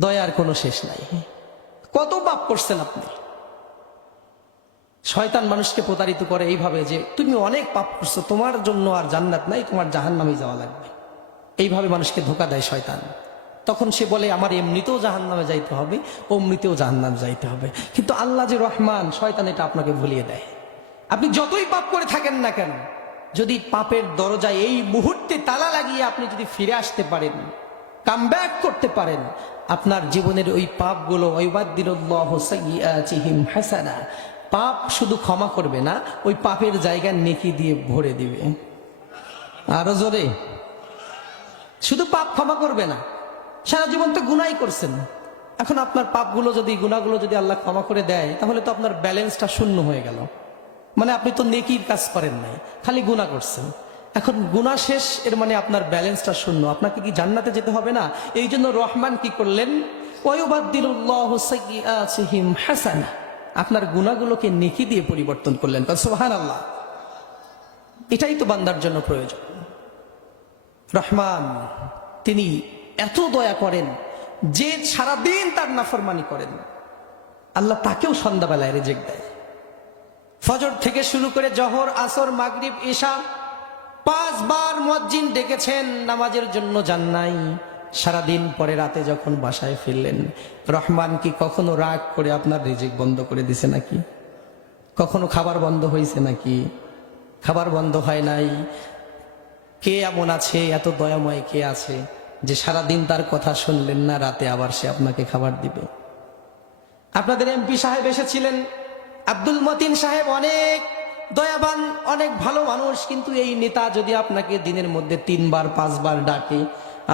দয়ার কোনো শেষ নাই। কত পাপ করছেন আপনি? শয়তান মানুষকে প্রতারিত করে এইভাবে যে, তুমি অনেক পাপ করছ, তোমার জন্য আর জান্নাত নাই, তোমার জাহান নামে যাওয়া লাগবে। এইভাবে মানুষকে ধোকা দেয় শয়তান। তখন সে বলে, আমার এমনিতেও জাহান নামে যাইতে হবে, অমনিতেও জাহান নামে যাইতে হবে। কিন্তু আল্লাহ যে রহমান, শয়তান এটা আপনাকে ভুলিয়ে দেয়। আপনি যতই পাপ করে থাকেন না কেন, যদি পাপের দরজায় এই মুহূর্তে তালা লাগিয়ে আপনি যদি ফিরে আসতে পারেন কাম করতে পারেন। আপনার জীবনের ওই পাপগুলো হাসানা। পাপ শুধু ক্ষমা করবে না, ওই পাপের জায়গা নেকি দিয়ে ভরে দিবে। আরও জোরে। শুধু পাপ ক্ষমা করবে না, সারা জীবন তো গুনাই করছেন। এখন আপনার পাপগুলো যদি গুণাগুলো যদি আল্লাহ ক্ষমা করে দেয়, তাহলে তো আপনার ব্যালেন্সটা শূন্য হয়ে গেল। মানে আপনি তো নেকির কাজ করেন নাই, খালি গুণা করছেন। এখন গুণা শেষ, এর মানে আপনার ব্যালেন্সটা শূন্য। আপনাকে কি জান্নাতে যেতে হবে না? এই জন্য রহমান কি করলেন? আপনার গুণাগুলোকে নেকি দিয়ে পরিবর্তন করলেন। সোহান আল্লাহ এটাই তো বান্দার জন্য প্রয়োজন। রহমান, তিনি এত দয়া করেন যে সারাদিন তার নাফরমানি করেন। আল্লাহ তাকেও সন্ধ্যাবেলায় রেজেক্ট দেয়। ফজর থেকে শুরু করে জহর, আসর, মাগরিব, ঈশা পাঁচবার মজ্জিন ডেকেছেন নামাজের জন্য যান নাই। সারাদিন পরে রাতে যখন বাসায় ফিরলেন, রহমান কি কখনো রাগ করে আপনার রিজিক বন্ধ করে দিছে নাকি? কখনো খাবার বন্ধ হয়েছে নাকি? খাবার বন্ধ হয় নাই। কে এমন আছে, এত দয়াময় কে আছে, যে সারাদিন তার কথা শুনলেন না, রাতে আবার সে আপনাকে খাবার দিবে? আপনাদের এমপি সাহেব এসেছিলেন। আব্দুল মতিন সাহেব অনেক দয়াবান, অনেক ভালো মানুষ, কিন্তু এই নেতা যদি আপনাকে দিনের মধ্যে তিনবার, পাঁচবার ডাকে,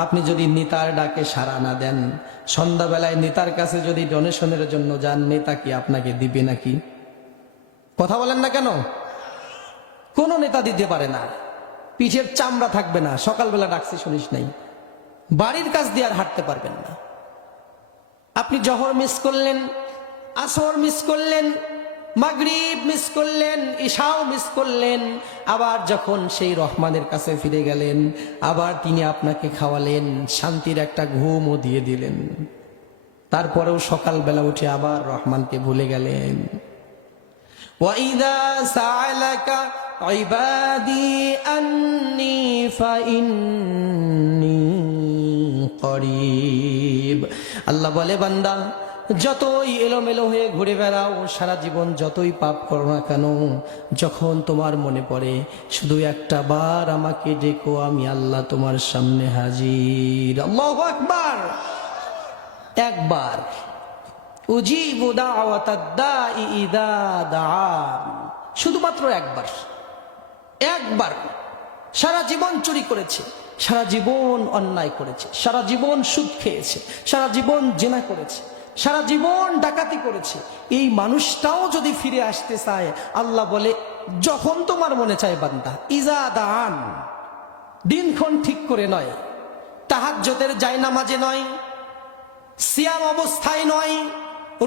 আপনি যদি নেতার ডাকে সাড়া না দেন, সন্ধ্যাবেলায় নেতার কাছে যদি ডোনেশনের জন্য যান, নেতা কি আপনাকে দিবে নাকি? কথা বলেন না কেন? কোন নেতা দিতে পারে না। পিঠের চামড়া থাকবে না, সকালবেলা ডাকছি, শুনিস নাই। বাড়ির কাজ দিয়ে আর হাঁটতে পারবেন না। আপনি জহর মিস করলেন, আসর মিস করলেন মাগরিব মিস করলেন, ঈশাও মিস করলেন, আবার যখন সেই রহমানের কাছে ফিরে গেলেন, আবার তিনি আপনাকে খাওয়ালেন, শান্তির একটা ঘুমও দিয়ে দিলেন। তারপরেও সকালবেলা উঠে আবার রহমানকে ভুলে গেলেন। আল্লাহ বলে, বান্দা যতই এলোমেলো হয়ে ঘুরে বেড়াও, সারা জীবন যতই পাপ করো না কেন, যখন তোমার মনে পড়ে, শুধু একটা বার আমাকে ডেকো, আমি আল্লাহ তোমার সামনে হাজির। একবার। একবার শুধুমাত্র একবার। একবার। সারা জীবন চুরি করেছে, সারা জীবন অন্যায় করেছে, সারা জীবন সুদ খেয়েছে, সারা জীবন জেনা করেছে। সারা জীবন ডাকাতি করেছে। এই মানুষটাও যদি ফিরে আসতে চায়, আল্লাহ বলে, যখন তোমার মনে চায় বান্দা, ইজা দান দিনক্ষণ ঠিক করে নয় তাহাজ্জতের জায়নামাজে নয়, সিয়াম অবস্থায় নয়,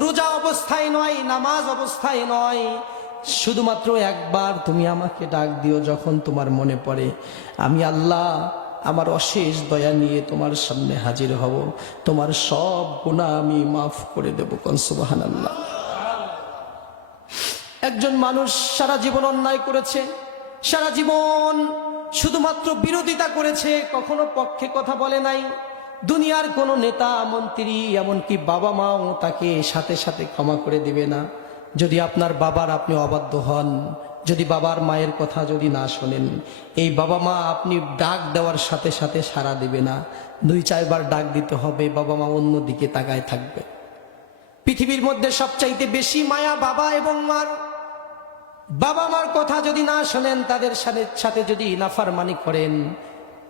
রোজা অবস্থায় নয়, নামাজ অবস্থায় নয়, শুধুমাত্র একবার তুমি আমাকে ডাক দিও যখন তোমার মনে পড়ে, আমি আল্লাহ আমার অশেষ দয়া নিয়ে তোমার সামনে হাজির হব। তোমার সব গুণা আমি মাফ করে দেবো কনসুবাহান একজন মানুষ সারা জীবন অন্যায় করেছে, সারা জীবন শুধুমাত্র বিরোধিতা করেছে, কখনো পক্ষে কথা বলে নাই। দুনিয়ার কোনো নেতা, মন্ত্রী, এমনকি বাবা মাও তাকে সাথে সাথে ক্ষমা করে দিবে না। যদি আপনার বাবার আপনি অবাধ্য হন যদি বাবার মায়ের কথা যদি না শোনেন, এই বাবা মা আপনি ডাক দেওয়ার সাথে সাথে সাড়া দেবে না। দুই চারবার ডাক দিতে হবে, বাবা মা অন্য দিকে তাকায় থাকবে। পৃথিবীর মধ্যে সবচাইতে বেশি মায়া বাবা এবং মার। বাবা মার কথা যদি না শোনেন, তাদের সাথে সাথে যদি নাফারমানি করেন,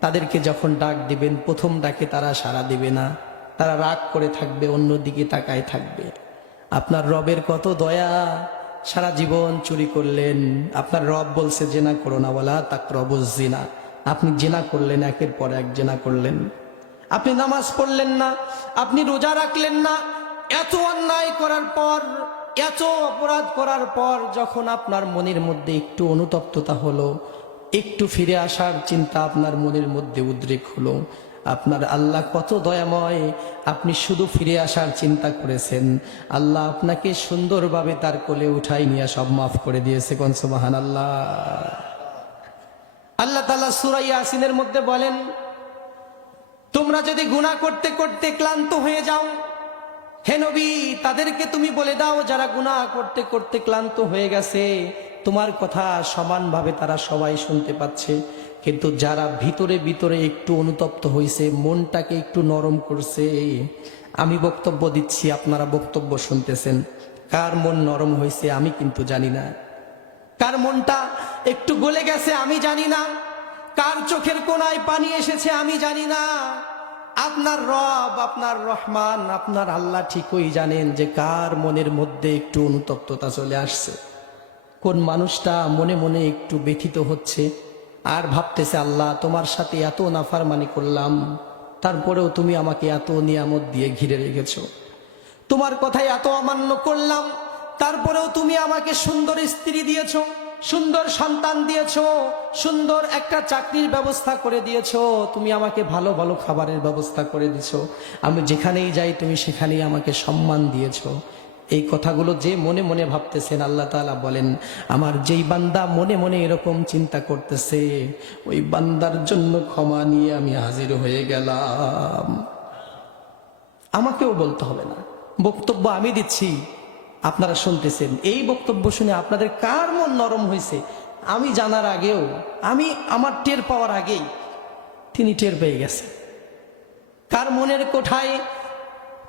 তাদেরকে যখন ডাক দিবেন, প্রথম ডাকে তারা সাড়া দিবে না। তারা রাগ করে থাকবে অন্য দিকে তাকায় থাকবে। আপনার রবের কত দয়া সারা জীবন চুরি করলেন। আপনার রব বলছে, জেনা করো না বলা তাক রব জিনা আপনি জেনা করলেন, একের পর এক জেনা করলেন। আপনি নামাজ পড়লেন না, আপনি রোজা রাখলেন না। এত অন্যায় করার পর, এত অপরাধ করার পর যখন আপনার মনের মধ্যে একটু অনুতপ্ততা হলো, একটু ফিরে আসার চিন্তা আপনার মনের মধ্যে উদ্রেক হলো। আপনার আল্লাহ কত দয়াময়, আপনি শুধু ফিরে আসার চিন্তা করেছেন। আল্লাহ আপনাকে সুন্দরভাবে তার কোলে উঠাই নিয়ে সব মাফ করে দিয়েছে কনসবাহান আল্লাহ আল্লাহ তালা সুরাই আসিনের মধ্যে বলেন, তোমরা যদি গুনাহ করতে করতে ক্লান্ত হয়ে যাও, হে নবী, তাদেরকে তুমি বলে দাও, যারা গুনাহ করতে করতে ক্লান্ত হয়ে গেছে, তোমার কথা সমানভাবে তারা সবাই শুনতে পাচ্ছে। কিন্তু যারা ভিতরে ভিতরে একটু অনুতপ্ত হয়েছে মনটাকে একটু নরম করছে, আমি বক্তব্য দিচ্ছি, আপনারা বক্তব্য শুনতেছেন। কার মন নরম হয়েছে আমি কিন্তু জানি না। কার মনটা একটু গলে গেছে আমি জানি না। কার চোখের কোনায় পানি এসেছে আমি জানি না। আপনার রব, আপনার রহমান, আপনার আল্লাহ ঠিকই জানেন যে কার মনের মধ্যে একটু অনুতপ্ততা চলে আসছে। কোন মানুষটা মনে মনে একটু ব্যথিত হচ্ছে আর ভাবতেছে, আল্লাহ, তোমার সাথে এত নাফারমানি করলাম, তারপরেও তুমি আমাকে এত নিয়ামত দিয়ে ঘিরে রেখেছো। তোমার কথাই এত অমান্য করলাম, তারপরেও তুমি আমাকে সুন্দর স্ত্রী দিয়েছ, সুন্দর সন্তান দিয়েছ, সুন্দর একটা চাকরির ব্যবস্থা করে দিয়েছ, তুমি আমাকে ভালো ভালো খাবারের ব্যবস্থা করে দিছো। আমি যেখানেই যাই, তুমি সেখানেই আমাকে সম্মান দিয়েছ। এই কথাগুলো যে মনে মনে ভাবতেছেন, আল্লাহ তাআলা বলেন, আমার যেই বান্দা মনে মনে এরকম চিন্তা করতেছে, ওই বান্দার জন্য ক্ষমা নিয়ে আমি হাজির হয়ে গেলাম। আমাকেও বলতে হবে না। বক্তব্য আমি দিচ্ছি, আপনারা শুনতেছেন। এই বক্তব্য শুনে আপনাদের কার মন নরম হয়েছে? আমি জানার আগেও, আমি আমার টের পাওয়ার আগেই তিনি টের পেয়ে গেছে কার মনের কোঠায়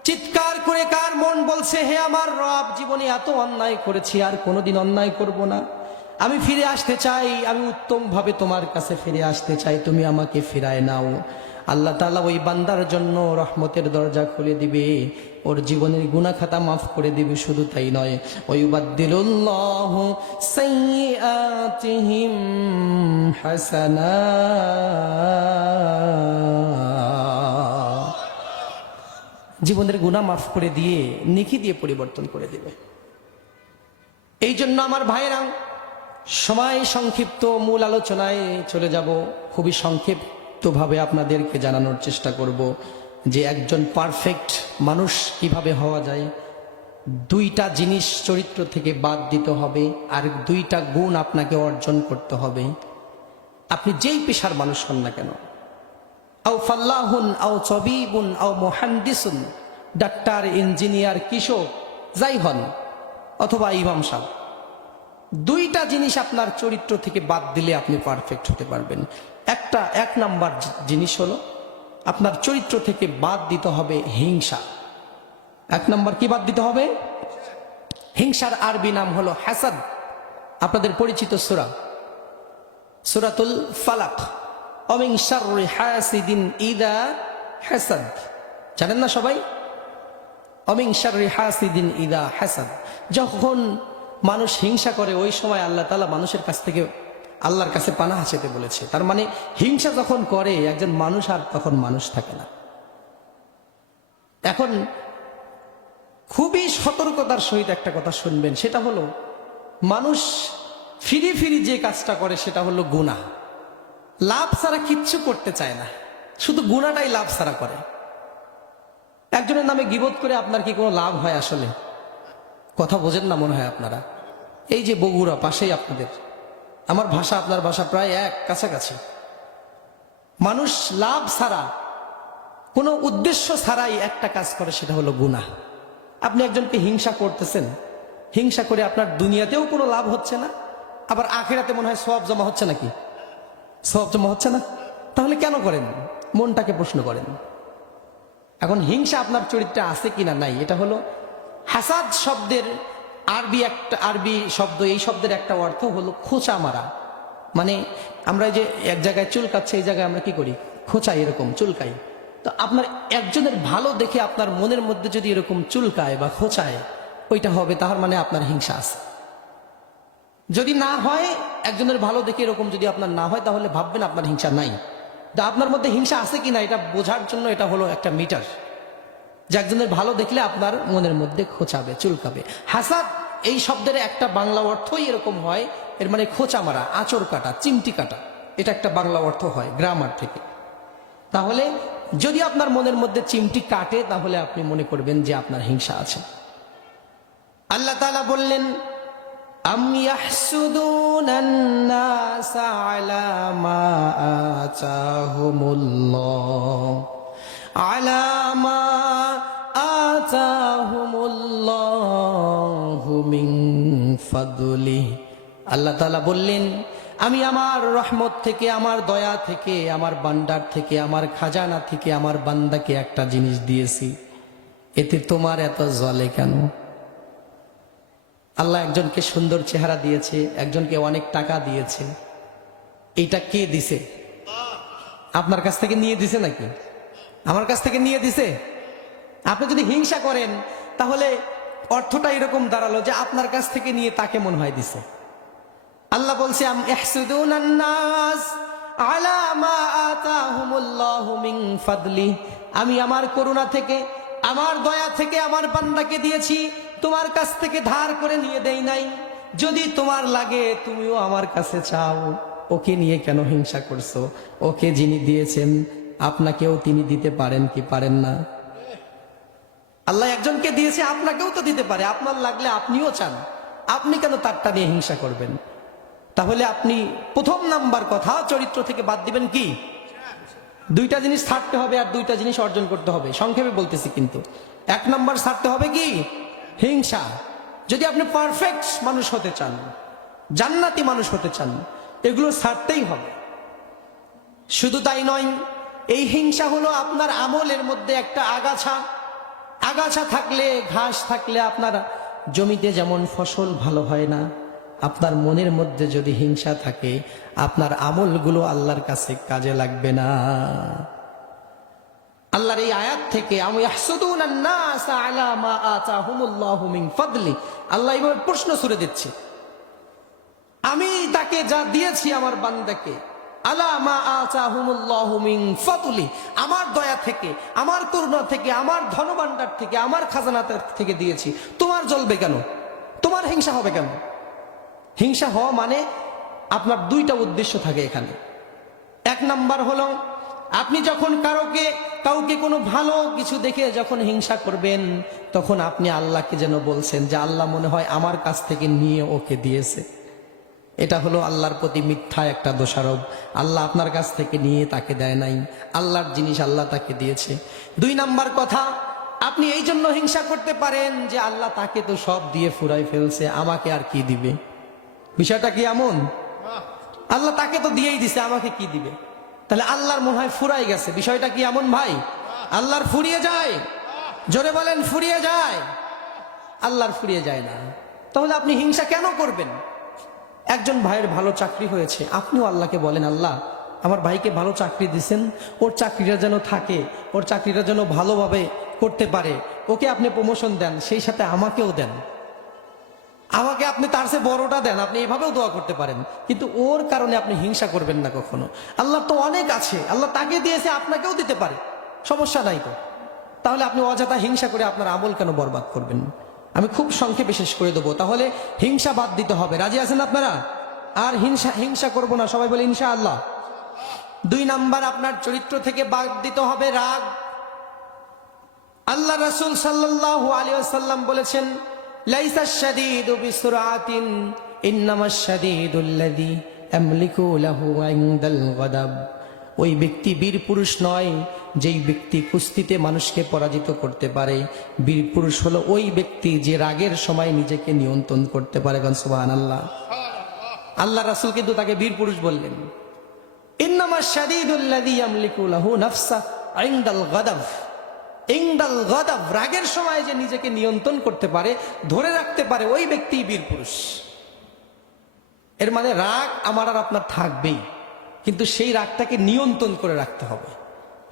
চিৎকার করে কার মন বলছে, হে আমার রব, জীবনে এত অন্যায় করেছি, আর কোনোদিন অন্যায় করব না। আমি ফিরে আসতে চাই, আমি উত্তম ভাবে তোমার কাছে ফিরে আসতে চাই, তুমি আমাকে ফিরায় নাও। আল্লাহ তালা ওই বান্দার জন্য রহমতের দরজা খুলে দিবে, ওর জীবনের গুনাহ খাতা মাফ করে দিবে, শুধু তাই নয়। ওই বাদ্দিলুল্লাহ সাইয়্যাতিহিম হাসানাত জীবনের গুণা মাফ করে দিয়ে নিখি দিয়ে পরিবর্তন করে দেবে। এই জন্য আমার ভাইরা সময় সংক্ষিপ্ত মূল আলোচনায় চলে যাব। খুবই সংক্ষিপ্তভাবে আপনাদেরকে জানানোর চেষ্টা করব যে একজন পারফেক্ট মানুষ কীভাবে হওয়া যায়। দুইটা জিনিস চরিত্র থেকে বাদ দিতে হবে, আর দুইটা গুণ আপনাকে অর্জন করতে হবে। আপনি যেই পেশার মানুষ হন না কেন আও ফাল্লাহুন, আও চবিবুন আও মোহান্দিসুন, ডাক্তার, ইঞ্জিনিয়ার, কিশোর, যাই হন, অথবা ইমাম সাহ দুইটা জিনিস আপনার চরিত্র থেকে বাদ দিলে আপনি পারফেক্ট হতে পারবেন। একটা, এক নাম্বার জিনিস হলো, আপনার চরিত্র থেকে বাদ দিতে হবে হিংসা। এক নাম্বার কি বাদ দিতে হবে? হিংসার আরবি নাম হলো হাসাদ। আপনাদের পরিচিত সুরা। সুরাতুল ফালাক। অমিং শাররি হাসিদিন ইদা হাসাদ জানেন না সবাই? অমিং শাররি হাসিদিন ইদা হাসাদ যখন মানুষ হিংসা করে, ওই সময় আল্লাহ তাআলা মানুষের কাছ থেকে আল্লাহর কাছে পানা হাসিতে বলেছে। তার মানে হিংসা যখন করে, একজন মানুষ আর তখন মানুষ থাকে না। এখন খুবই সতর্কতার সহিত একটা কথা শুনবেন, সেটা হলো মানুষ ফিরি ফিরি যে কাজটা করে, সেটা হলো গুনাহ। লাভ ছাড়া কিচ্ছু করতে চায় না। শুধু গুণাটাই লাভ ছাড়া করে। একজনের নামে গিবোধ করে আপনার কি কোনো লাভ হয় আসলে? কথা বোঝেন না মনে হয় আপনারা। এই যে বগুড়া, পাশেই আপনাদের। আমার ভাষা, আপনার ভাষা প্রায় এক, কাছাকাছি। মানুষ লাভ ছাড়া, কোনো উদ্দেশ্য ছাড়াই একটা কাজ করে, সেটা হলো গুনাহ আপনি একজনকে হিংসা করতেছেন, হিংসা করে আপনার দুনিয়াতেও কোনো লাভ হচ্ছে না, আবার আখেরাতে মনে হয় সব জমা হচ্ছে নাকি? সব জমা হচ্ছে না? তাহলে কেন করেন? মনটাকে প্রশ্ন করেন। এখন হিংসা আপনার চরিত্রে আছে কিনা নাই, এটা হলো হাসাদ শব্দের আরবি একটা, আরবি শব্দ, এই শব্দের একটা অর্থ হলো খোঁচা মারা। মানে আমরা যে এক জায়গায় চুলকাচ্ছে এই জায়গায় আমরা কি করি? খোঁচাই এরকম চুলকাই তো আপনার একজনের ভালো দেখে আপনার মনের মধ্যে যদি এরকম চুলকায় বা খোঁচায়, ওইটা হবে তাহার মানে আপনার হিংসা আছে। যদি না হয়, একজনের ভালো দেখে এরকম যদি আপনার না হয়, তাহলে ভাববেন আপনার হিংসা নাই। তা আপনার মধ্যে হিংসা আছে কি না এটা বোঝার জন্য এটা হলো একটা মিটার। যে একজনের ভালো দেখলে আপনার মনের মধ্যে খোঁচাবে, চুলকাবে। হাসাদ, এই শব্দের একটা বাংলা অর্থই এরকম হয়, এর মানে খোঁচা মারা, আঁচড় কাটা, চিমটি কাটা। এটা একটা বাংলা অর্থ হয়, গ্রামার থেকে। তাহলে যদি আপনার মনের মধ্যে চিমটি কাটে, তাহলে আপনি মনে করবেন যে আপনার হিংসা আছে। আল্লাহ বললেন আম ইয়াহসুদুনা الناس على ما آتاهمullah على ما آتاهمullah من فضله আল্লাহ তাআলা বললেন আমি আমার রহমত থেকে আমার দয়া থেকে আমার বান্দার থেকে আমার খাজানা থেকে আমার বান্দাকে একটা জিনিস দিয়েছি এতে তোমার এত জলে কেন আল্লাহ একজনকে সুন্দর চেহারা দিয়েছে, একজনকে অনেক টাকা দিয়েছে। এইটা কে দিছে? আপনার কাছ থেকে নিয়ে দিছে নাকি? আমার কাছ থেকে নিয়ে দিছে? আপনি যদি হিংসা করেন, তাহলে অর্থটা এরকম দাঁড়াল যে আপনার কাছ থেকে নিয়ে তাকে মনে হয় দিছে। আল্লাহ বলছে, আম আমার করুণা থেকে, আমার দয়া থেকে আমার বান্দাকে দিয়েছি তোমার কাছ থেকে ধার করে নিয়ে দেই নাই। যদি তোমার লাগে, তুমিও আমার কাছে চাও। ওকে নিয়ে কেন হিংসা করছ? ওকে যিনি দিয়েছেন, আপনাকেও তিনি দিতে পারেন কি পারেন না? আল্লাহ একজনকে দিয়েছে, আপনাকেও তো দিতে পারে। আপনার লাগলে আপনিও চান। আপনি কেন তারটা নিয়ে হিংসা করবেন? তাহলে আপনি প্রথম নাম্বার কথা, চরিত্র থেকে বাদ দিবেন কি? দুইটা জিনিস ছাড়তে হবে আর দুইটা জিনিস অর্জন করতে হবে। সংক্ষেপে বলতেছি কিন্তু। এক নাম্বার ছাড়তে হবে কি? হিংসা। যদি আপনি পারফেক্ট মানুষ হতে চান, জান্নাতি মানুষ হতে চান, এগুলো ছাড়তেই হবে। শুধু তাই নয়, এই হিংসা হলো আপনার আমলের মধ্যে একটা আগাছা। আগাছা থাকলে, ঘাস থাকলে আপনার জমিতে যেমন ফসল ভালো হয় না, আপনার মনের মধ্যে যদি হিংসা থাকে, আপনার আমলগুলো আল্লাহর কাছে কাজে লাগবে না। আল্লাহর এই আয়াত থেকে, আমি আল্লাহ প্রশ্ন সুরে দিচ্ছি। আমি তাকে যা দিয়েছি আমার বান্দাকে আমার দয়া থেকে, আমার করুণা থেকে, আমার ধনভাণ্ডার থেকে, আমার খাজানা থেকে দিয়েছি। তোমার জ্বলবে কেন? তোমার হিংসা হবে কেন? হিংসা হওয়া মানে আপনার দুইটা উদ্দেশ্য থাকে এখানে। এক নাম্বার হলো আপনি যখন কারোকে কাউকে কোনো ভালো কিছু দেখে যখন হিংসা করবেন তখন আপনি আল্লাহকে যেন বলছেন যে আল্লাহ মনে হয় আমার কাছ থেকে নিয়ে ওকে দিয়েছে। এটা হলো আল্লাহর প্রতি মিথ্যা একটা দোষারোপ। আল্লাহ আপনার কাছ থেকে নিয়ে তাকে দেয় নাই। আল্লাহর জিনিস আল্লাহ তাকে দিয়েছে। দুই নাম্বার কথা আপনি এই জন্য হিংসা করতে পারেন যে আল্লাহ তাকে তো সব দিয়ে ফুরাই ফেলছে আমাকে আর কি দিবে? বিষয়টা কি এমন? আল্লাহ তাকে তো দিয়েই দিছে আমাকে কি দিবে? তাহলে আল্লাহর মনে হয় ফুরাই গেছে। বিষয়টা কি এমন ভাই? আল্লাহর ফুরিয়ে যায়? জোরে বলেন, ফুরিয়ে যায়? আল্লাহর ফুরিয়ে যায় না। তাহলে আপনি হিংসা কেন করবেন? একজন ভাইয়ের ভালো চাকরি হয়েছে। আপনিও আল্লাহকে বলেন, আল্লাহ, আমার ভাইকে ভালো চাকরি দিছেন। ওর চাকরিটা যেন থাকে, ওর চাকরিটা যেন ভালোভাবে করতে পারে। ওকে আপনি প্রমোশন দেন, সেই সাথে আমাকেও দেন। আমাকে আপনি তার সে বড়টা দেন, আপনি এভাবেও দোয়া করতে পারেন। কিন্তু ওর কারণে আপনি হিংসা করবেন না কখনো। আল্লাহ তো অনেক আছে, আল্লাহ তাকে দিয়েছে, আপনাকেও দিতে পারে। সমস্যা নাই তো। তাহলে আপনি অযথা হিংসা করে আপনার আমল কেন বরবাদ করবেন? আমি খুব সংক্ষেপে শেষ করে দেবো। তাহলে হিংসা বাদ দিতে হবে। রাজি আছেন আপনারা? আর হিংসা হিংসা করব না। সবাই বলে ইনশা আল্লাহ দুই নাম্বার, আপনার চরিত্র থেকে বাদ দিতে হবে রাগ। আল্লাহ রাসূল সাল্লাল্লাহু আলাইহি ওয়াসাল্লাম বলেছেন লাইসা শাদীদু বিসুরাতিন ইন্নামাশ শাদীদুল্লাযী আমলিকু লাহু ইনদাল গাদাব। ওই ব্যক্তি বীর পুরুষ নয়, যেই ব্যক্তি কুস্তিতে মানুষকে পরাজিত করতে পারে। বীর পুরুষ হলো ওই ব্যক্তি যে রাগের সময় নিজেকে নিয়ন্ত্রণ করতে পারে গান সুবহানাল্লাহ। আল্লাহ রাসূল কিন্তু তাকে বীর পুরুষ বললেন। ইন্নামা শাদীদুল্লাযী ইয়ামলিকু লাহু নাফসা ইনদাল গাদাব। ইংদাল গদাব, রাগের সময় যে নিজেকে নিয়ন্ত্রণ করতে পারে, ধরে রাখতে পারে ওই ব্যক্তি বীর পুরুষ। এর মানে রাগ আমার আর আপনার থাকবেই, কিন্তু সেই রাগটাকে নিয়ন্ত্রণ করে রাখতে হবে।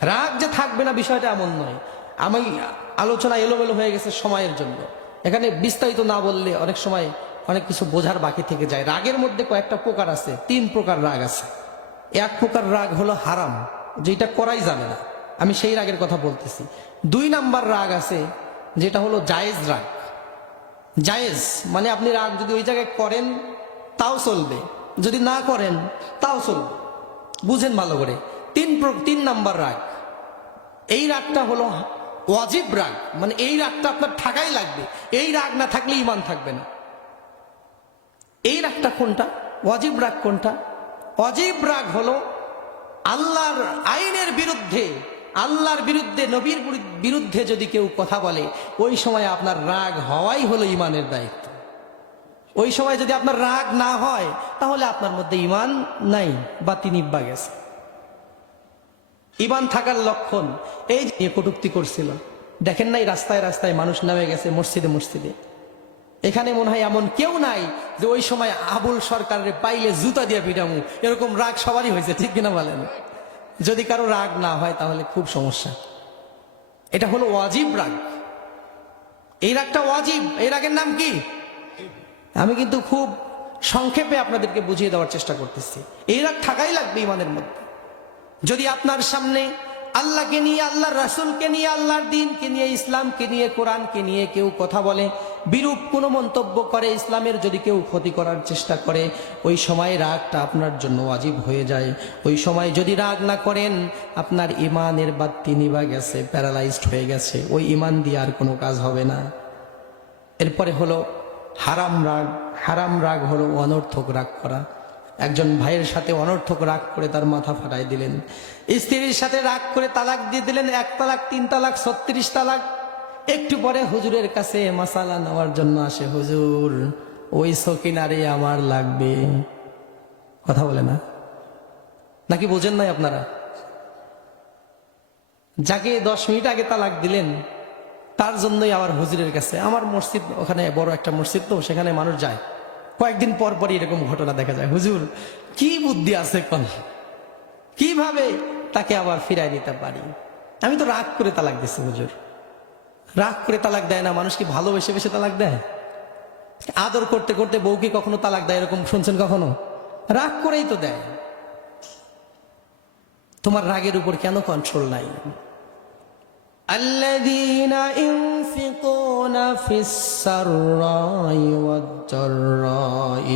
রাগ যে থাকবে না বিষয়টা এমন নয়। আমি আলোচনা এলোমেলো হয়ে গেছে সময়ের জন্য। এখানে বিস্তারিত না বললে অনেক সময় অনেক কিছু বোঝার বাকি থেকে যায়। রাগের মধ্যে কয়েকটা প্রকার আছে, তিন প্রকার রাগ আছে। এক প্রকার রাগ হলো হারাম, যেটা করাই যাবে না। আমি সেই রাগের কথা বলতেছি। দুই নাম্বার রাগ আছে, যেটা হলো জায়েজ রাগ। জায়েজ মানে আপনি রাগ যদি ওই জায়গায় করেন, তাও চলবে। যদি না করেন, তাও চলবে। বুঝেন ভালো করে। তিন তিন নাম্বার রাগ। এই রাগটা হলো ওয়াজিব রাগ। মানে এই রাগটা আপনার থাকাই লাগবে। এই রাগ না থাকলে ইমান থাকবে না। এই রাগটা কোনটা? ওয়াজিব রাগ কোনটা? অজীব রাগ হলো আল্লাহর আইনের বিরুদ্ধে আল্লাহর বিরুদ্ধে, নবীর বিরু- বিরুদ্ধে যদি কেউ কথা বলে, ওই সময় আপনার রাগ হওয়াই হলো ইমানের দায়িত্ব। ওই সময় যদি আপনার রাগ না হয়, তাহলে আপনার মধ্যে ইমান নাই বা তিনি গেছে। ইমান থাকার লক্ষণ এই যে কটুক্তি করছিল। দেখেন নাই, রাস্তায় রাস্তায় মানুষ নামে গেছে মসজিদে মসজিদে। এখানে মনে হয় এমন কেউ নাই যে ওই সময় আবুল সরকারের পাইলে জুতা দিয়ে পিটামু। এরকম রাগ সবারই হয়েছে, ঠিক কিনা বলেন? যদি কারও রাগ না হয়, তাহলে খুব সমস্যা। এটা হলো ওয়াজিব রাগ। এই রাগটা ওয়াজিব। এই রাগের নাম কি? আমি কিন্তু খুব সংক্ষেপে আপনাদেরকে বুঝিয়ে দেওয়ার চেষ্টা করতেছি। এই রাগ থাকাই লাগবে ইমানের মধ্যে। যদি আপনার সামনে আল্লাহকে নিয়ে, আল্লাহর রাসুলকে নিয়ে, আল্লাহর দিনকে নিয়ে, ইসলামকে নিয়ে, কোরআনকে নিয়ে কেউ কথা বলে বিরূপ কোনো মন্তব্য করে ইসলামের যদি কেউ ক্ষতি করার চেষ্টা করে, ওই সময় রাগটা আপনার জন্য ওয়াজিব হয়ে যায়। ওই সময় যদি রাগ না করেন, আপনার ইমানের বাত্তি নিবা গেছে, প্যারালাইজড হয়ে গেছে। ওই ইমান দিয়ে আর কোনো কাজ হবে না। এরপরে হলো হারাম রাগ। হারাম রাগ হলো অনর্থক রাগ করা। একজন ভাইয়ের সাথে অনর্থক রাগ করে তার মাথা ফাটাই দিলেন। স্ত্রীর সাথে রাগ করে তালাক দিয়ে দিলেন, এক তালাক, তিন তালাক, ছত্রিশ তালাক। একটু পরে হুজুরের কাছে মাসালা নেওয়ার জন্য আসে, হুজুর, ওই সকিনারে আমার লাগবে। কথা বলে না। নাকি বোঝেন নাই আপনারা? যাকে দশ মিনিট আগে তালাক দিলেন, তার জন্যই আবার হুজুরের কাছে। আমার মসজিদ, ওখানে বড় একটা মসজিদ তো, সেখানে মানুষ যায়। কয়েকদিন পর পরই এরকম ঘটনা দেখা যায়। হুজুর, কি বুদ্ধি আছে কোন? কীভাবে তাকে আবার ফিরাই নিতে পারি? আমি তো রাগ করে তালাক দিচ্ছি হুজুর। রাগ করে তালাক দেয় না মানুষ কি ভালোবেসে বেসে তালাক দেয় আদর করতে করতে বউকে কখনো তালাক দেয় এরকম শুনছেন কখনো রাগ করেই তো দেয় তোমার রাগের উপর কেন কন্ট্রোল নাই الذين ينفقون في السراء والضراء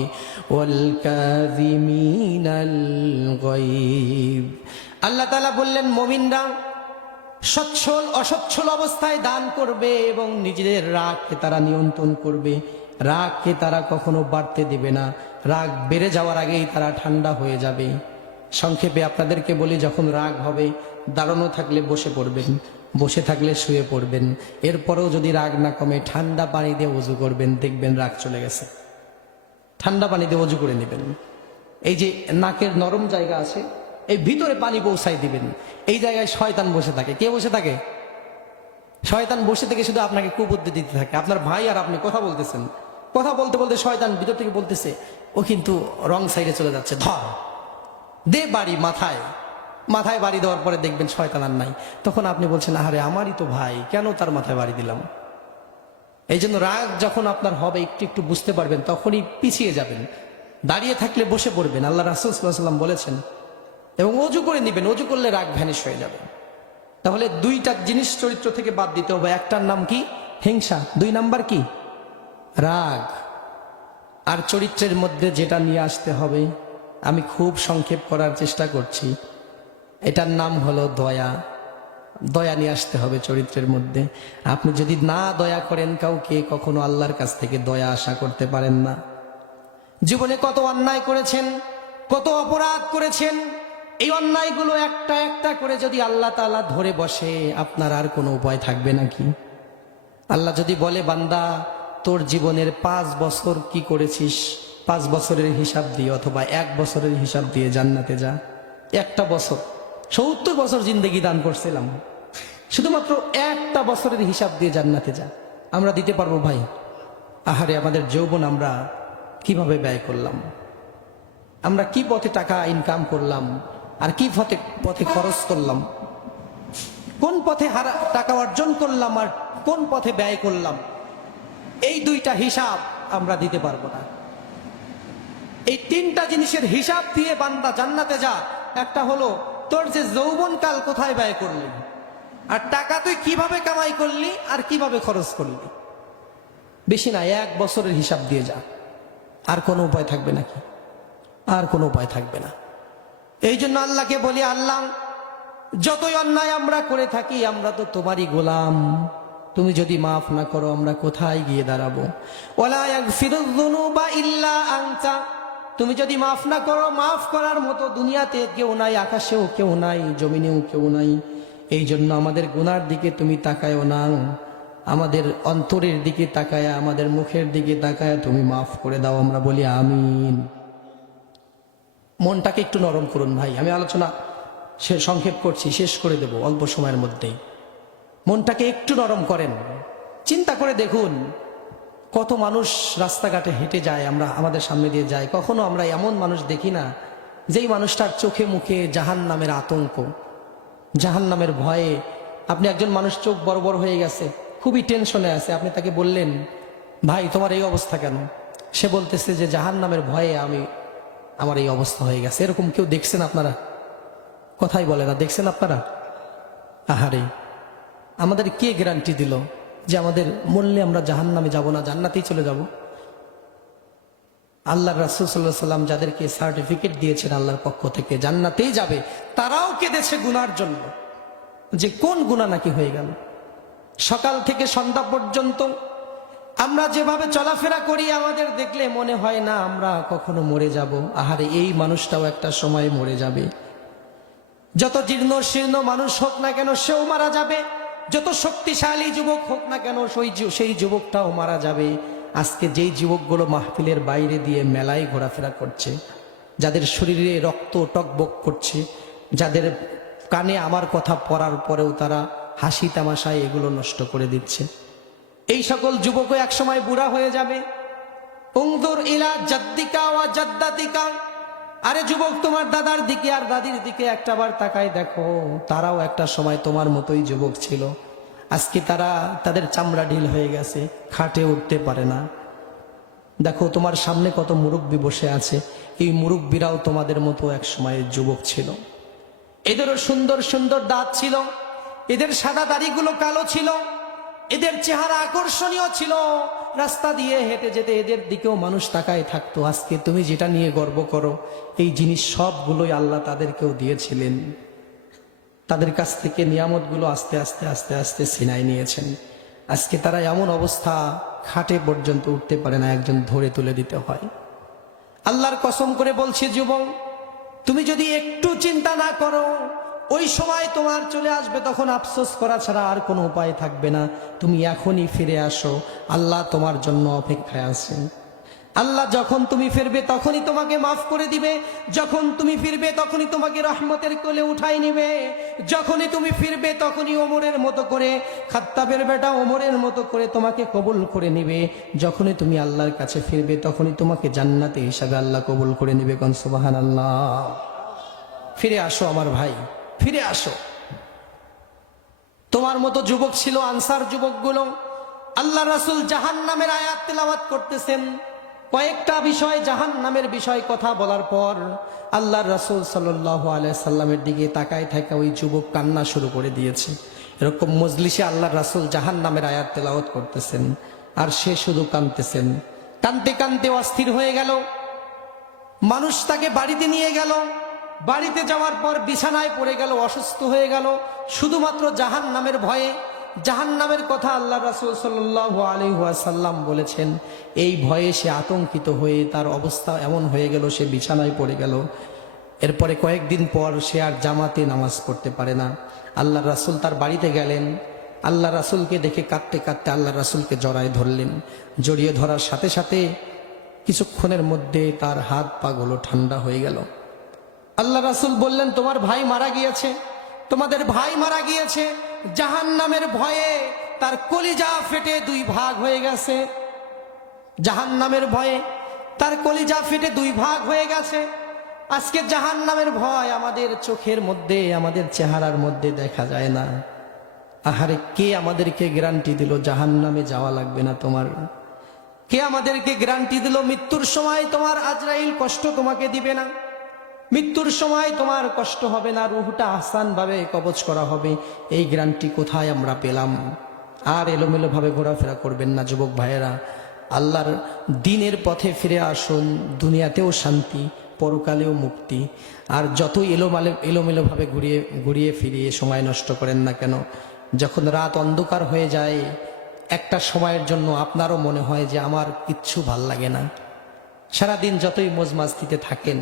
والكاظمين الغيظ আল্লাহ তাআলা বললেন মুমিনরা সচ্ছল, অসচ্ছল অবস্থায় দান করবে এবং নিজেদের রাগকে তারা নিয়ন্ত্রণ করবে। রাগকে তারা কখনো বাড়তে দেবে না। রাগ বেড়ে যাওয়ার আগেই তারা ঠান্ডা হয়ে যাবে। সংক্ষেপে আপনাদেরকে বলি, যখন রাগ হবে, দাঁড়ানো থাকলে বসে পড়বেন, বসে থাকলে শুয়ে পড়বেন। এরপরেও যদি রাগ না কমে, ঠান্ডা পানি দিয়ে উজু করবেন, দেখবেন রাগ চলে গেছে। ঠান্ডা পানি দিয়ে উজু করে নেবেন। এই যে নাকের নরম জায়গা আছে এই ভিতরে পানি পৌঁছাই দিবেন। এই জায়গায় শয়তান বসে থাকে। কে বসে থাকে? শয়তান বসে থেকে শুধু আপনাকে কুবুদ্ধি দিতে থাকে। আপনার ভাই আর আপনি কথা বলতেছেন। কথা বলতে বলতে শয়তান ভিতর থেকে বলতেছে, ও কিন্তু রং সাইডে চলে যাচ্ছে। ধর, দে বাড়ি মাথায়। মাথায় বাড়ি দেওয়ার পরে দেখবেন শয়তান আর নাই। তখন আপনি বলছেন, আহারে, আমারই তো ভাই, কেন তার মাথায় বাড়ি দিলাম? এই জন্য রাগ যখন আপনার হবে, একটু একটু বুঝতে পারবেন, তখনই পিছিয়ে যাবেন। দাঁড়িয়ে থাকলে বসে পড়বেন। আল্লাহ রাসুল সাল্লাম বলেছেন এবং অজু করে নিবেন, অজু করলে রাগ ভ্যানিশ হয়ে যাবে। তাহলে দুইটা জিনিস চরিত্র থেকে বাদ দিতে হবে। একটার নাম কি? হিংসা। দুই নাম্বার কি? রাগ। আর চরিত্রের মধ্যে যেটা নিয়ে আসতে হবে, আমি খুব সংক্ষেপ করার চেষ্টা করছি। এটার নাম হলো দয়া। দয়া নিয়ে আসতে হবে চরিত্রের মধ্যে। আপনি যদি না দয়া করেন কাউকে, কখনো আল্লাহর কাছ থেকে দয়া আশা করতে পারেন না। জীবনে কত অন্যায় করেছেন, কত অপরাধ করেছেন এই অন্যায়গুলো একটা একটা করে যদি আল্লাহ তালা ধরে বসে, আপনার আর কোনো উপায় থাকবে নাকি? আল্লাহ যদি বলে, বান্দা, তোর জীবনের পাঁচ বছর কি করেছিস? পাঁচ বছরের হিসাব দিয়ে অথবা এক বছরের হিসাব দিয়ে জান্নাতে যা। একটা বছর, সত্তর বছর জিন্দগি দান করছিলাম। শুধুমাত্র একটা বছরের হিসাব দিয়ে জান্নাতে যা। আমরা দিতে পারব ভাই? আহারে, আমাদের যৌবন আমরা কীভাবে ব্যয় করলাম? আমরা কি পথে টাকা ইনকাম করলাম? আর কি পথে পথে খরচ করলাম? কোন পথে হারা, টাকা অর্জন করলাম আর কোন পথে ব্যয় করলাম? এই দুইটা হিসাব আমরা দিতে পারব না। এই তিনটা জিনিসের হিসাব দিয়ে বান্দা জান্নাতে যা। একটা হলো, তোর যে যৌবনকাল কোথায় ব্যয় করলি? আর টাকা তুই কীভাবে কামাই করলি আর কীভাবে খরচ করলি? বেশি না, এক বছরের হিসাব দিয়ে যা। আর কোনো উপায় থাকবে নাকি? আর কোনো উপায় থাকবে না। এই জন্য আল্লাহকে বলি, আল্লাহ, যতই অন্যায় আমরা করে থাকি, আমরা তো তোমারই গোলাম। তুমি যদি মাফ না করো, আমরা কোথায় গিয়ে দাঁড়াবো? আনতা। তুমি যদি মাফ না করো, মাফ করার মতো দুনিয়াতে কেউ নাই, আকাশেও কেউ নাই, জমিনেও কেউ নাই। এই জন্য আমাদের গুনার দিকে তুমি তাকায়ও না। আমাদের অন্তরের দিকে তাকায়, আমাদের মুখের দিকে তাকায় তুমি মাফ করে দাও, আমরা বলি আমিন। মনটাকে একটু নরম করুন ভাই। আমি আলোচনা সে সংক্ষেপ করছি, শেষ করে দেব অল্প সময়ের মধ্যেই। মনটাকে একটু নরম করেন। চিন্তা করে দেখুন কত মানুষ রাস্তাঘাটে হেঁটে যায়, আমরা আমাদের সামনে দিয়ে যায়। কখনো আমরা এমন মানুষ দেখি না, যেই মানুষটার চোখে মুখে জাহান নামের আতঙ্ক জাহান নামের ভয়ে। আপনি একজন মানুষ, চোখ বড় বড় হয়ে গেছে, খুবই টেনশনে আছে। আপনি তাকে বললেন, ভাই, তোমার এই অবস্থা কেন? সে বলতেছে যে জাহান নামের ভয়ে আমি আমার এই অবস্থা হয়ে গেছে। এরকম কেউ দেখছেন আপনারা? কথাই বলে না। দেখছেন আপনারা? আহারে। আমাদের কে গ্যারান্টি দিল যে আমাদের মরলে আমরা জাহান নামে যাব না, জান্নাতেই চলে যাব? আল্লাহ রাসুল সাল্লাহ সাল্লাম যাদেরকে সার্টিফিকেট দিয়েছেন আল্লাহর পক্ষ থেকে, জান্নাতেই যাবে। তারাও কেঁদেছে গুনার জন্য। যে কোন গুণা নাকি হয়ে গেল? সকাল থেকে সন্ধ্যা পর্যন্ত আমরা যেভাবে চলাফেরা করি, আমাদের দেখলে মনে হয়, না, আমরা কখনো মরে যাব। আহারে, এই মানুষটাও একটা সময় মরে যাবে। যত জীর্ণ শীর্ণ মানুষ হোক না কেন, সেও মারা যাবে। যত শক্তিশালী যুবক হোক না কেন, সেই সেই যুবকটাও মারা যাবে। আজকে যেই যুবকগুলো মাহফিলের বাইরে দিয়ে মেলায় ঘোরাফেরা করছে, যাদের শরীরে রক্ত টকবক করছে, যাদের কানে আমার কথা পড়ার পরেও তারা হাসি তামাশায় এগুলো নষ্ট করে দিচ্ছে। এই সকল যুবকও একসময় বুড়া হয়ে যাবে। আরে যুবক, তোমার দাদার দিকে আর দাদির দিকে একটাবার তাকায় দেখো, তারাও একটা সময় তোমার মতোই যুবক ছিল। আজকে তারা তাদের চামড়া ঢিল হয়ে গেছে, খাটে উঠতে পারে না। দেখো, তোমার সামনে কত মুরব্বী বসে আছে, এই মুরব্বীরাও তোমাদের মতো এক সময় যুবক ছিল। এদেরও সুন্দর সুন্দর দাঁত ছিল, এদের সাদা দাড়িগুলো কালো ছিল। এদের চেহারা আকর্ষণীয় ছিল। রাস্তা দিয়ে হেঁটে যেতে এদের দিকেও মানুষ তাকায় থাকতো। আজকে তুমি যেটা নিয়ে গর্ব করো, এই জিনিস সবগুলোই আল্লাহ তাদেরকেও দিয়েছিলেন। তাদের কাছ থেকে নিয়ামতগুলো আস্তে আস্তে আস্তে আস্তে সিনাই নিয়েছেন। আজকে তারা এমন অবস্থা, খাটে পর্যন্ত উঠতে পারে না, একজন ধরে তুলে দিতে হয়। আল্লাহর কসম করে বলছে, যুবক, তুমি যদি একটু চিন্তা না করো ওই সময় তোমার চলে আসবে, তখন আফসোস করা ছাড়া আর কোনো উপায় থাকবে না। তুমি এখনই ফিরে আসো। আল্লাহ তোমার জন্য অপেক্ষায় আছেন। আল্লাহ যখন তুমি ফিরবে, তখনই তোমাকে মাফ করে দিবে। যখন তুমি ফিরবে, তখনই তোমাকে রহমতের কোলে উঠাই নিবে। যখনই তুমি ফিরবে, তখনই ওমরের মতো করে, খাত্তাবের বেটা ওমরের মতো করে তোমাকে কবুল করে নিবে। যখনই তুমি আল্লাহর কাছে ফিরবে, তখনই তোমাকে জান্নাতে হিসাবে আল্লাহ কবুল করে নিবে। কন সুবাহান আল্লাহ ফিরে আসো আমার ভাই। ফিরে আসো। তোমার মতো যুবক ছিল আনসার যুবকগুলো। আল্লাহ রাসুল জাহান নামের আয়াত তেলাওয়াত করতেছেন। কয়েকটা বিষয় জাহান নামের বিষয় কথা বলার পর আল্লাহ রাসুল সাল্লাহ সাল্লামের দিকে তাকায় থাকা ওই যুবক কান্না শুরু করে দিয়েছে। এরকম মজলিসে আল্লাহ রাসুল জাহান নামের আয়াত তেলাওয়াত করতেছেন আর সে শুধু কানতেছেন কানতে কানতে অস্থির হয়ে গেল। মানুষ তাকে বাড়িতে নিয়ে গেল। বাড়িতে যাওয়ার পর বিছানায় পড়ে গেল, অসুস্থ হয়ে গেল। শুধুমাত্র জাহান নামের ভয়ে জাহান নামের কথা আল্লাহ রাসুল সাল্লাহ আলহাসাল্লাম বলেছেন, এই ভয়ে সে আতঙ্কিত হয়ে তার অবস্থা এমন হয়ে গেল, সে বিছানায় পড়ে গেল। এরপরে কয়েকদিন পর সে আর জামাতে নামাজ পড়তে পারে না। আল্লাহ রাসুল তার বাড়িতে গেলেন। আল্লাহ রাসুলকে দেখে কাঁদতে কাঁদতে আল্লাহ রাসুলকে জড়ায় ধরলেন। জড়িয়ে ধরার সাথে সাথে কিছুক্ষণের মধ্যে তার হাত পাগুলো ঠান্ডা হয়ে গেল। আল্লাহ রাসুল বললেন, তোমার ভাই মারা গিয়েছে। তোমাদের ভাই মারা গিয়েছে। জাহান নামের ভয়ে তার কলিজা ফেটে দুই ভাগ হয়ে গেছে। জাহান নামের ভয়ে তার কলিজা ফেটে দুই ভাগ হয়ে গেছে। আজকে জাহান নামের ভয় আমাদের চোখের মধ্যে, আমাদের চেহারার মধ্যে দেখা যায় না। আহারে, কে আমাদেরকে গ্যারান্টি দিল জাহান নামে যাওয়া লাগবে না তোমার? কে আমাদেরকে গ্যারান্টি দিল মৃত্যুর সময় তোমার আজরাইল কষ্ট তোমাকে দিবে না? মৃত্যুর সময় তোমার কষ্ট হবে না, রুহটা আসান ভাবে কবচ করা হবে। এই গ্যারান্টি কোথায় আমরা পেলাম? আর এলোমেলো ভাবে ঘোরাফেরা করবেন না, যুবক ভাইয়েরা। আল্লাহর দিনের পথে ফিরে আসুন, দুনিয়াতেও শান্তি, পরকালেও মুক্তি। আর যতই এলোমালে, এলোমেলোভাবে ঘুরিয়ে ঘুরিয়ে ফিরিয়ে সময় নষ্ট করেন না কেন, যখন রাত অন্ধকার হয়ে যায়, একটা সময়ের জন্য আপনারও মনে হয় যে আমার কিচ্ছু ভালো লাগে না। সারাদিন যতই মজমাস্তিতে থাকেন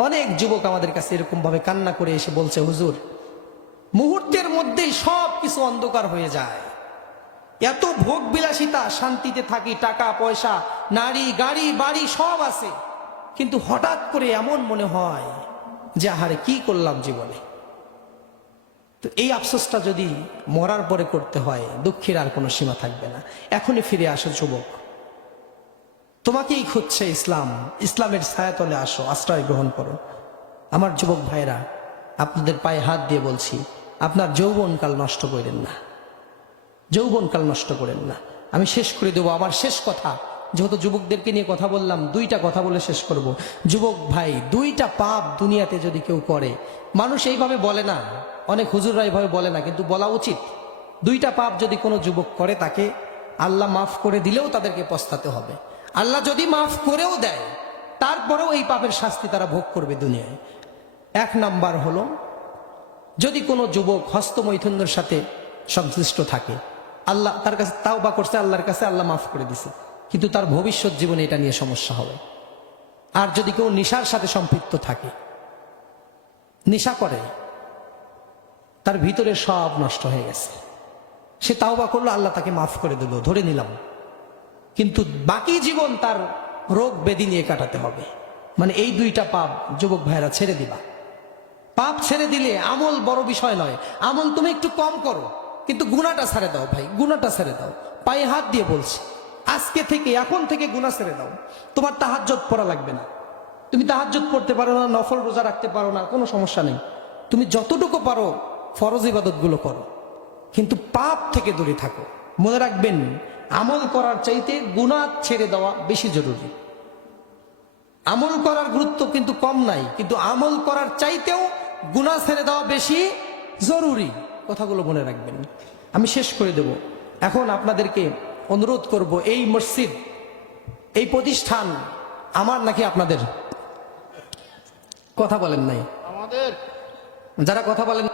অনেক যুবক আমাদের কাছে এরকম ভাবে কান্না করে এসে বলছে, হুজুর, মুহূর্তের মধ্যেই সব কিছু অন্ধকার হয়ে যায়। এত ভোগ বিলাসিতা শান্তিতে থাকি, টাকা, পয়সা, নারী, গাড়ি, বাড়ি সব আছে। কিন্তু হঠাৎ করে এমন মনে হয় যে, আহারে, কি করলাম জীবনে? তো এই আফসোসটা যদি মরার পরে করতে হয়, দুঃখের আর কোনো সীমা থাকবে না। এখনই ফিরে আসো যুবক। তোমাকেই খুঁজছে ইসলাম। ইসলামের ছায়াতলে আসো, আশ্রয় গ্রহণ করো। আমার যুবক ভাইরা আপনাদের পায়ে হাত দিয়ে বলছি, আপনার যৌবনকাল নষ্ট করেন না। যৌবনকাল নষ্ট করেন না। আমি শেষ করে দেবো আমার শেষ কথা। যেহেতু যুবকদেরকে নিয়ে কথা বললাম, দুইটা কথা বলে শেষ করব। যুবক ভাই, দুইটা পাপ দুনিয়াতে যদি কেউ করে, মানুষ এইভাবে বলে না। অনেক হুজুররা এইভাবে বলে না, কিন্তু বলা উচিত। দুইটা পাপ যদি কোনো যুবক করে তাকে, আল্লাহ মাফ করে দিলেও তাদেরকে পস্তাতে হবে। আল্লাহ যদি মাফ করেও দেয়, তারপরেও এই পাপের শাস্তি তারা ভোগ করবে দুনিয়ায়। এক নাম্বার হলো, যদি কোনো যুবক হস্তমৈথুন্যের সাথে সংশ্লিষ্ট থাকে, আল্লাহ তার কাছে তাও বা করছে, আল্লাহর কাছে আল্লাহ মাফ করে দিছে, কিন্তু তার ভবিষ্যৎ জীবনে এটা নিয়ে সমস্যা হবে। আর যদি কেউ নিশার সাথে সম্পৃক্ত থাকে, নেশা করে, তার ভিতরে সব নষ্ট হয়ে গেছে। সে তাও বা করল, আল্লাহ তাকে মাফ করে দিল, ধরে নিলাম। কিন্তু বাকি জীবন তার রোগ বেদি নিয়ে কাটাতে হবে। মানে এই দুইটা পাপ যুবক ভাইরা ছেড়ে দিবা। পাপ ছেড়ে দিলে আমল বড় বিষয় নয়। আমল তুমি একটু কম করো, কিন্তু গুণাটা ছেড়ে দাও ভাই গুণাটা ছেড়ে দাও। পায়ে হাত দিয়ে বলছি, আজকে থেকে, এখন থেকে গুণা ছেড়ে দাও। তোমার তাহাজ্জত পড়া লাগবে না। তুমি তাহাজ্জত পড়তে পারো না, নফল রোজা রাখতে পারো না, কোনো সমস্যা নেই। তুমি যতটুকু পারো, ফরজ ইবাদতগুলো করো। কিন্তু পাপ থেকে দূরে থাকো। মনে রাখবেন আমল করার চাইতে গুণা ছেড়ে দেওয়া বেশি জরুরি। আমল করার গুরুত্ব কিন্তু কম নাই কিন্তু আমল করার চাইতেও গুণা ছেড়ে দেওয়া বেশি জরুরি। কথাগুলো মনে রাখবেন। আমি শেষ করে দেব। এখন আপনাদেরকে অনুরোধ করব এই মসজিদ এই প্রতিষ্ঠান আমার নাকি আপনাদের? কথা বলেন নাই। আমাদের? যারা কথা বলেন